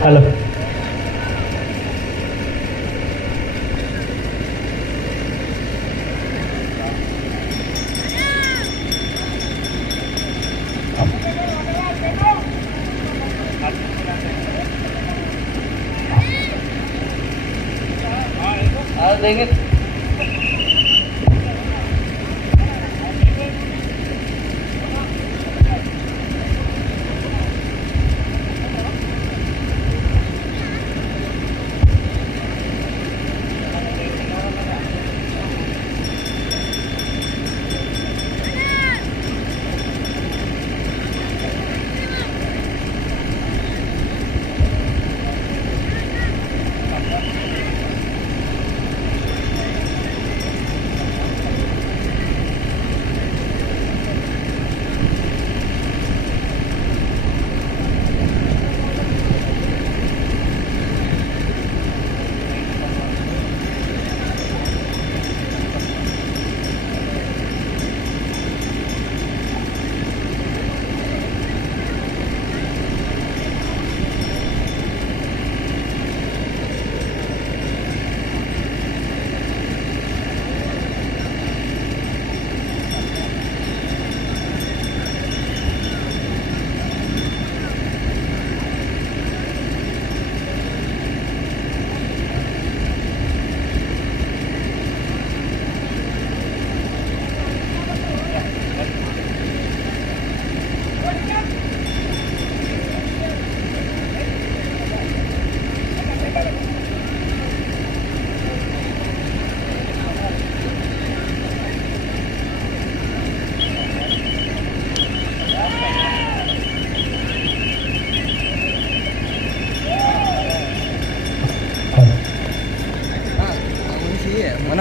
Hello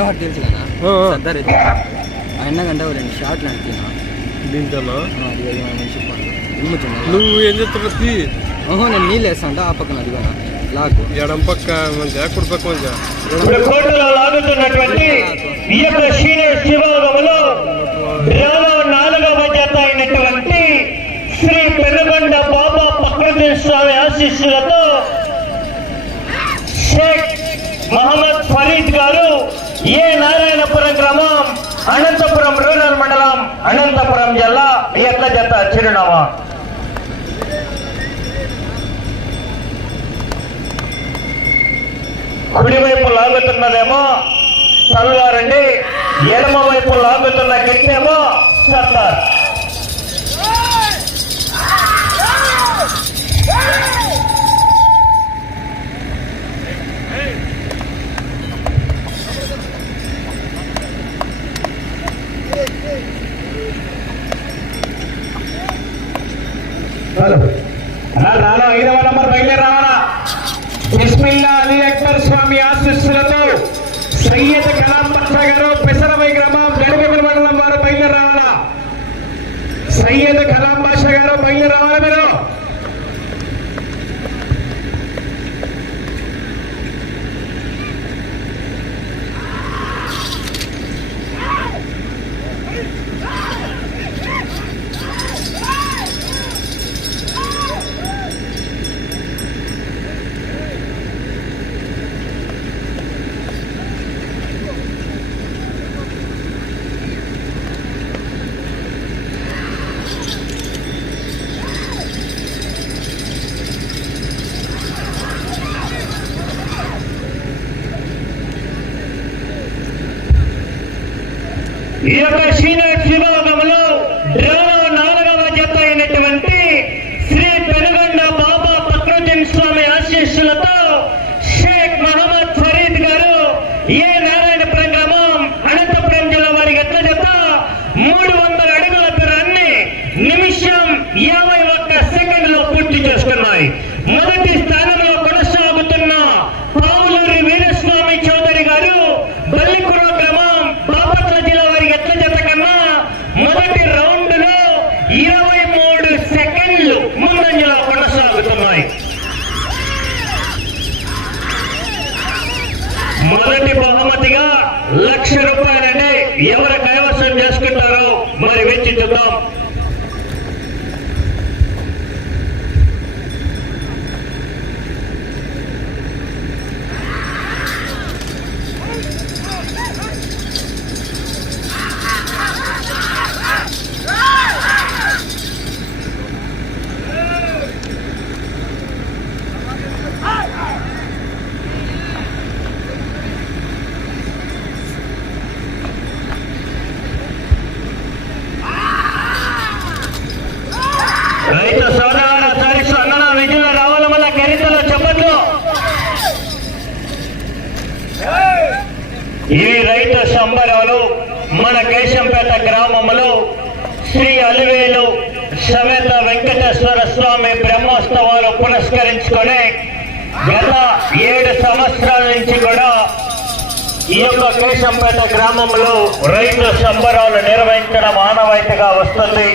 Manohar తెలుసు కదా? సర్దార్ అయితే ఆయన గంట ఓ రెండు షాట్లు నడిపినా దీంతోనా? అది అది మనిషి నువ్వు ఏం చేస్తున్నావు? తీ. ఓహో నేను నీళ్ళు వేస్తాంట ఆ పక్కన అదిగోనా లాకు ఎడం పక్క మంచిగా కుడి పక్క మంచిగా. ఇప్పుడు కోర్టులో లాగుతున్నటువంటి ఈ యొక్క సీనియర్ శివోగములో డ్రాలో నాలుగవ జత అయినటువంటి శ్రీ పెనుగొండ బాబా ప్రకృతి స్వామి ఆశీస్సులతో ఏ నారాయణపురం గ్రామం అనంతపురం రూరల్ మండలం అనంతపురం జిల్లా ఈ యొక్క జత చిరునామా కుడివైపు లాగుతున్నదేమో తల్వారండి ఎడమ వైపు లాగుతున్న గిట్టేమో సర్దార్ రాను ఐదవ నంబర్ బయలుదేరి రావాలా బిస్మిల్లా అలీ అక్బర్ స్వామి ఆశీస్సులతో సయ్యద్ కలాం పట్ల గారు పెసరమై గ్రామం గడిపెల మండలం వారు బయలుదేరి రావాలా సయ్యద్ కలాం బాష గారు బయలుదేరి రావాలా మీరు ఈ యొక్క సీనియర్ శివోగములో డ్రాలో నాలుగవ జత అయినటువంటి శ్రీ పెనుగొండ బాబా ప్రకృతిన్ స్వామి ఆశీస్సులతో షేక్ మహమ్మద్ ఫరీద్ గారు ఏ నారాయణపురం గ్రామం అనంతపురం జిల్లా వారి గట్ల జత మూడు వందల అడుగుల రన్ని నిమిషం యాభై ఒక్క సెకండ్లో పూర్తి చేసుకున్నాయి మొదటి స్థానంలో కొనసాగుతున్న పావులూరి వీరస్వామి చౌదరి గారు బల్లికుర గ్రామం బాపట్ల జిల్లా వారి ఎట్ల జత కన్నా మరి వెచ్చి చూద్దాం రైతు సోదరుల సరిసు అన్న విజుల రావాల వల్ల కెరితలో చెప్పట్లు ఈ రైతు సంబరాలు మన కేశంపేట గ్రామంలో శ్రీ అలివేలు సమేత వెంకటేశ్వర స్వామి బ్రహ్మోత్సవాలు పురస్కరించుకొని గత ఏడు సంవత్సరాల నుంచి కూడా ఈ యొక్క కేశంపేట గ్రామంలో రైతు సంబరాలు నిర్వహించడం ఆనవాయితీగా వస్తుంది.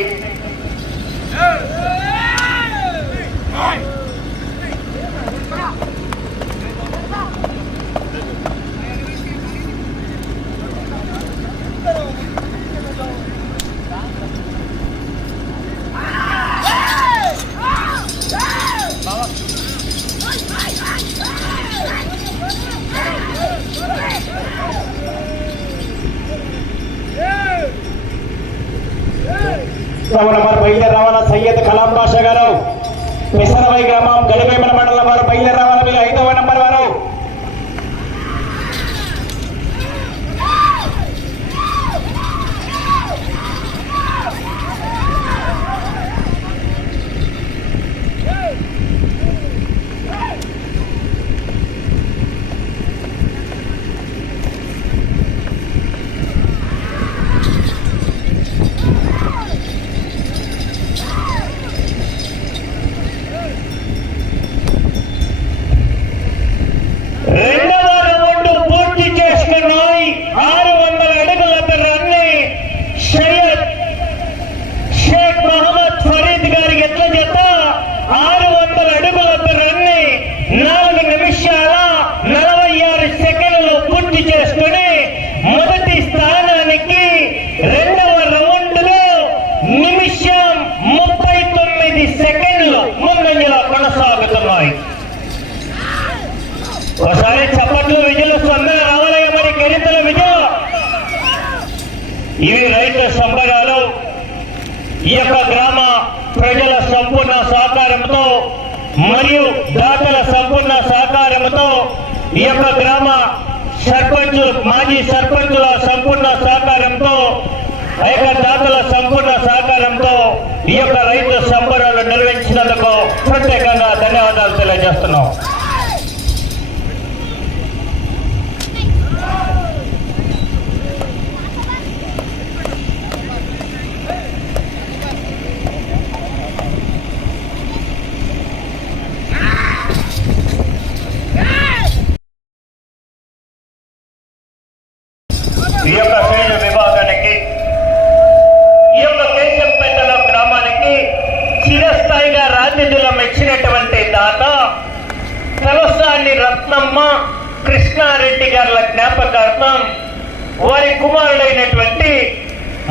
ఒకసారి చప్పట్లు విజులు సొందర రావాలయ్య మరి కెరితల విజయం ఇవి రైతు సంబరాలు. ఈ యొక్క గ్రామ ప్రజల సంపూర్ణ సహకారంతో మరియు దాతల సంపూర్ణ సహకారంతో ఈ యొక్క గ్రామ సర్పంచ్ మాజీ సర్పంచుల సంపూర్ణ సహకారంతో ఆ యొక్క దాతల సంపూర్ణ సహకారంతో ఈ యొక్క రైతు సంబరాలు నిర్వహించినందుకు ప్రత్యేకంగా ధన్యవాదాలు తెలియజేస్తున్నాం. గారుల జ్ఞాపకార్థం వారి కుమారుడైనటువంటి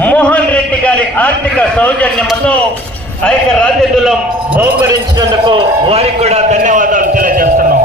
మోహన్ రెడ్డి గారి ఆర్థిక సౌజన్యముతో ఆ యొక్క రాజనిధులం బహుకరించినందుకు వారికి కూడా ధన్యవాదాలు తెలియజేస్తున్నాం.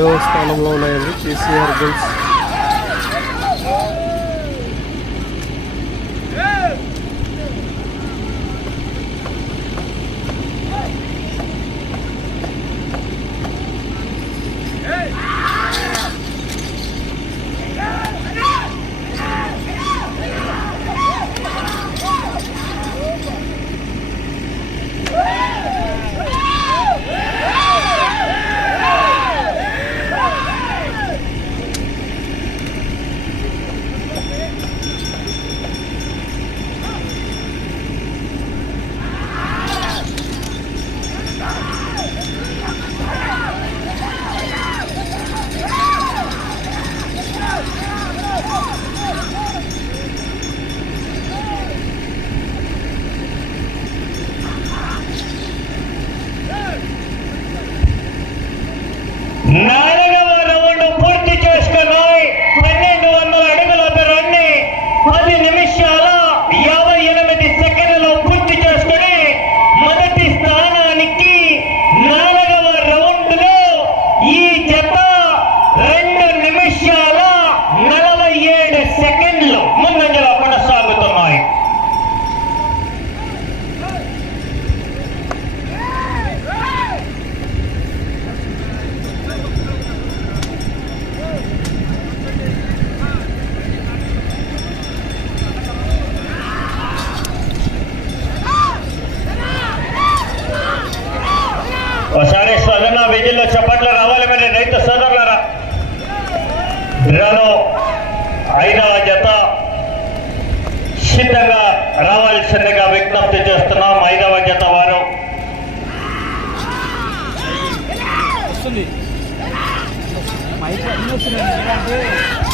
రెండవ స్థానంలో ఉన్నాయండి కేసీఆర్ గర్ల్స్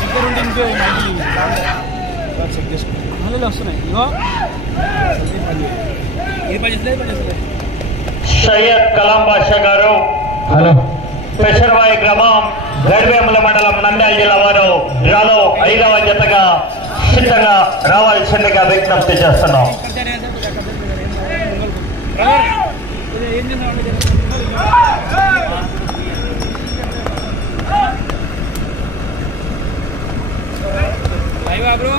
దగ్గర ఉంటే ఇంకో మైక్ చెక్ చేసుకోండి మళ్ళీ వస్తున్నాయి ఇగో ఇది పని చేస్తుంది పని చేస్తుంది సయ్యద్ కలాం బాషా గారు. హలో. పెసరవాయి గ్రామం గడివేముల మండలం నంద్యాల జిల్లా వారు డ్రాలో ఐదవ జతగా సిద్ధంగా రావాల్సిందిగా విజ్ఞప్తి చేస్తున్నాం. ఏం చేద్దాం లైవ్ బ్రో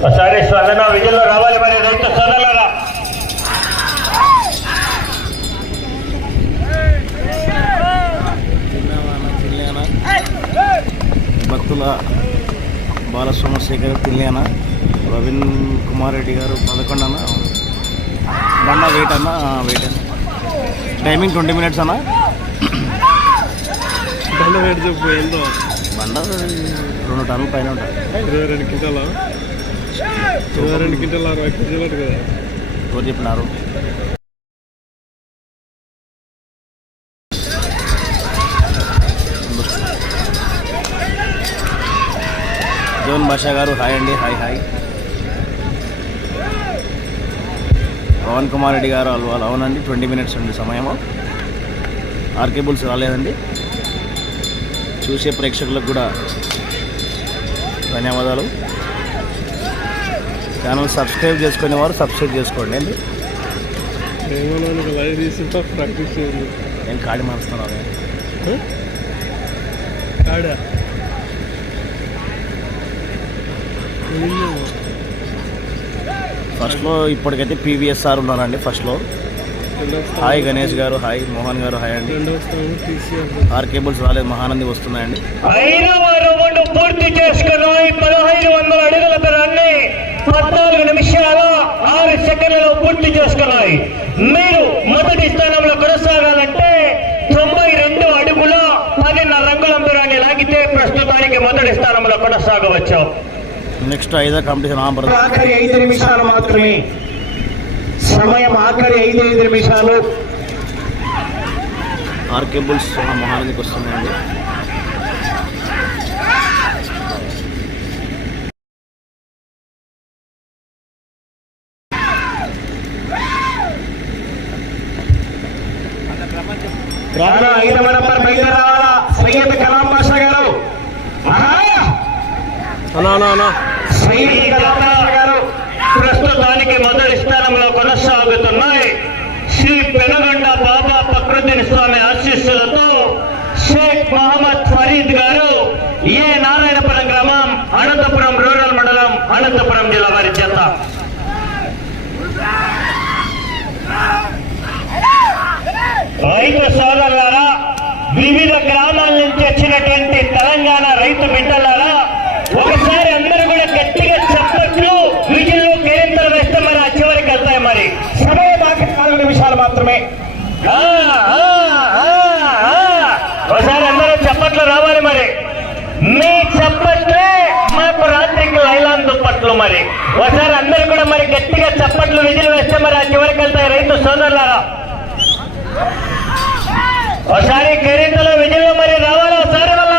ఒకసారి స్పందన విజయంలో రావాలి మరి రైతు సోదరులరా భక్తుల బాలసోమశేఖర్ తిల్యాన ప్రవీణ్ కుమార్ రెడ్డి గారు పదకొండు అన్న బండ వెయిట్ అన్న వెయిట్ అన్న టైమింగ్ ట్వంటీ మినిట్స్ అన్న. బండ రేటు చెప్పు ఎంతో బండ రెండు టన్నుల పైన ఉంటుంది ఇరవై రెండు ఇరవై రెండు క్వింటాల అరవై కేజీలు కదా. ఎవరు చెప్పినారు? జోన్ బాషా గారు హాయ్ అండి హాయ్ హాయ్. పవన్ కుమార్ రెడ్డి గారు వాళ్ళు అవునండి. ట్వంటీ మినిట్స్ ఉంది సమయము. ఆర్కేబుల్స్ రాలేదండి. చూసే ప్రేక్షకులకు కూడా ధన్యవాదాలు. ఛానల్ సబ్స్క్రైబ్ చేసుకునే వారు సబ్స్క్రైబ్ చేసుకోండి అండి. నేను కాడి మారుస్తున్నాను కాడా? ఫస్ట్లో ఇప్పటికైతే పీవీఎస్ సార్ ఉన్నారండి ఫస్ట్లో. హాయ్ గణేష్ గారు హాయ్ మోహన్ గారు హాయ్ అండి. రెండవ స్థానం టీసీఆర్ ఆర్ కేబుల్స్ రాలేదు మహానంది వస్తున్నాయండి. పూర్తి చేసుకున్నాయి. పదహైదు వందల అడుగుల దూరాన్ని పద్నాలుగు నిమిషాల ఆరు సెకండ్లలో పూర్తి చేసుకున్నాయి. మీరు మొదటి స్థానంలో కొనసాగాలంటే తొంభై రెండు అడుగుల పదిన్నర రంగుల దూరాన్ని లాగితే ప్రస్తుతానికి మొదటి స్థానంలో కొనసాగవచ్చు. నెక్స్ట్ ఐదో కాంపిటీషన్ ఆంధ్ర ఆఖరి ఐదు నిమిషాలు మాత్రమే. సమయం ఆఖరి ఐదు ఐదు నిమిషాలు. ఆర్ కేబుల్స్ మహానందికి వస్తున్నాయండి రానా ఐదవ నంబర్ బయలుదేరి రావాలా సయ్యద్ కలాం బాషా గారు ఆహా! అన్నా అన్నా అన్నా సయ్యద్ కలాం బాషా గారు ప్రస్తుతానికి మొదటి స్థానంలో కొనసాగుతున్నాయి శ్రీ పెనుగొండ బాబా ప్రకృతిని స్వామి ఆశీస్సులతో షేక్ మహమ్మద్ ఫరీద్ గారు ఏ నారాయణపురం గ్రామం అనంతపురం రూరల్ మండలం అనంతపురం జిల్లా వారి చేత రైతు సోదరులారా వివిధ గ్రామాల నుంచి వచ్చినటువంటి తెలంగాణ రైతు బిడ్డలారా ఒకసారి అందరూ కూడా గట్టిగా చెప్పట్లు వీటిల్లో కేరింతలు వేస్తే మరి ఆ చివరికి వెళ్తాయి మరి. సమయం ఆఖరి నాలుగు నిమిషాలు మాత్రమే ఆ, ఆ, ఆ, ఆ. ఒకసారి అందరూ రావాలి మరి. మీ చప్పట్లే మాకు రాత్రికి లైలాన్ దుప్పట్లు మరి. ఒకసారి అందరు కూడా మరి గట్టిగా చప్పట్లు విధులు వేస్తే మరి ఆ చివరికి వెళ్తాయి రైతు సోదరులారా. ఒకసారి కేరింతలు విజయంలో మరి రావాలి ఒకసారి వల్ల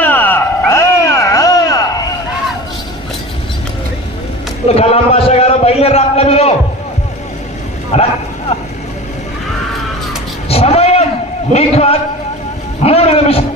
కలాం గారు బయలుదేరి రావాలి సమయం మీకు ఆ- మూడు నిమిషాలు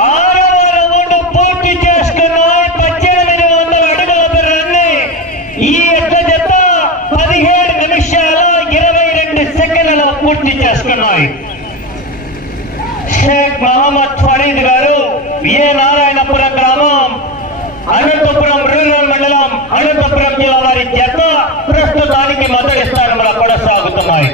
ఆరవ రౌండ్ పూర్తి చేసుకున్న పద్దెనిమిది వందల అడుగుల దూరాన్ని ఈ యొక్క జత పదిహేడు నిమిషాల ఇరవై రెండు సెకండ్లలో పూర్తి ఉన్నాయి షేక్ మహమ్మద్ ఫరీద్ గారు ఏ నారాయణపురం గ్రామం అనంతపురం రూరల్ మండలం అనంతపురం జిల్లా వారి జత ప్రస్తుతానికి మొదటి స్థానంలో కొనసాగుతున్నాయి.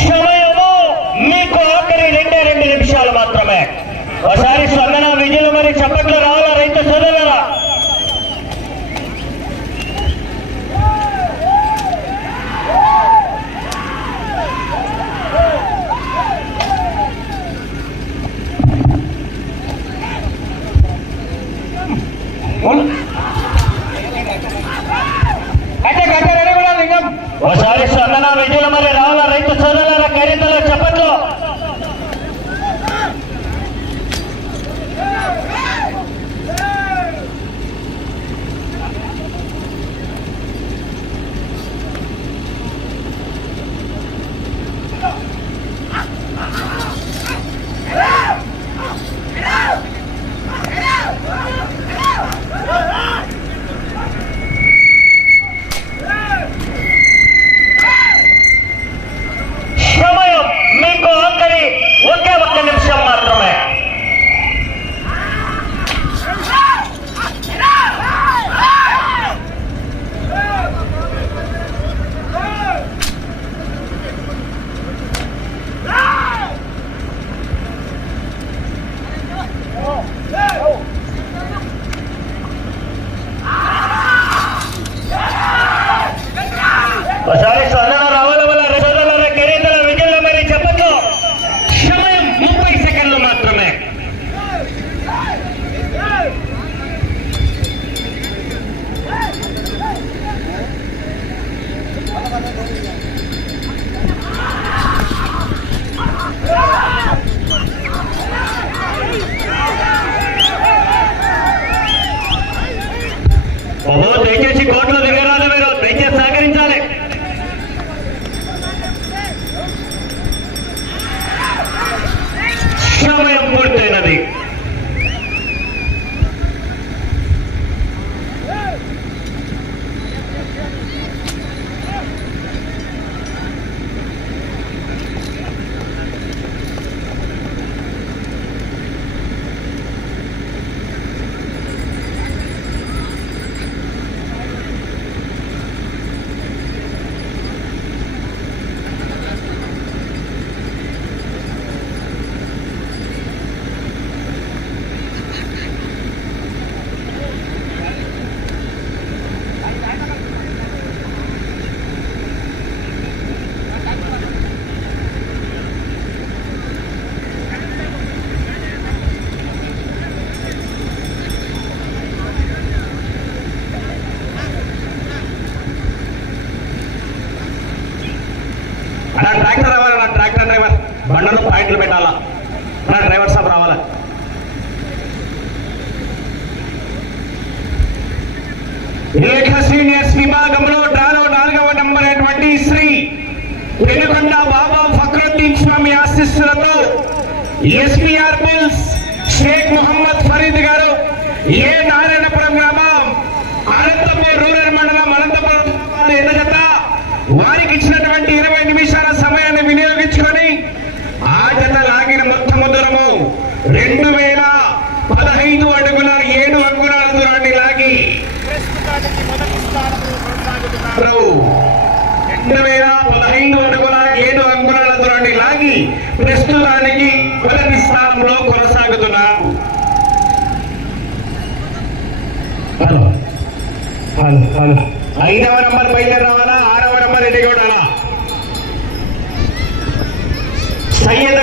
సమయము మీకు ఆఖరి రెండే రెండు నిమిషాలు మాత్రమే. ఒకసారి స్పందన విజయలు మరి చప్పట్లు రావాలా? రైతు సోదరుల ఒకసారి ఏ నారాయణపురం గ్రామం? అనంతపురం రూరల్ మండలం అనంతపురం ఎదుగత వారికి ఇచ్చినటువంటి ఇరవై నిమిషాల సమయాన్ని వినియోగించుకొని ఆ జత లాగిన మొత్తము దూరము రెండు వేల పదహైదు అడుగుల ఏడు అంగుళాల దూరాన్ని లాగి రెండు వేల పదహైదు అడుగుల ఏడు అంగుళాల దూరాన్ని లాగి ప్రస్తుతానికి మొదటి స్థానంలో కొనసాగుతున్నారు హలో హలో హలో ఐదవ నంబర్ బయలుదేరి రావాలా? ఆరవ నంబర్ ఎన్ని కూడా సయ్యద్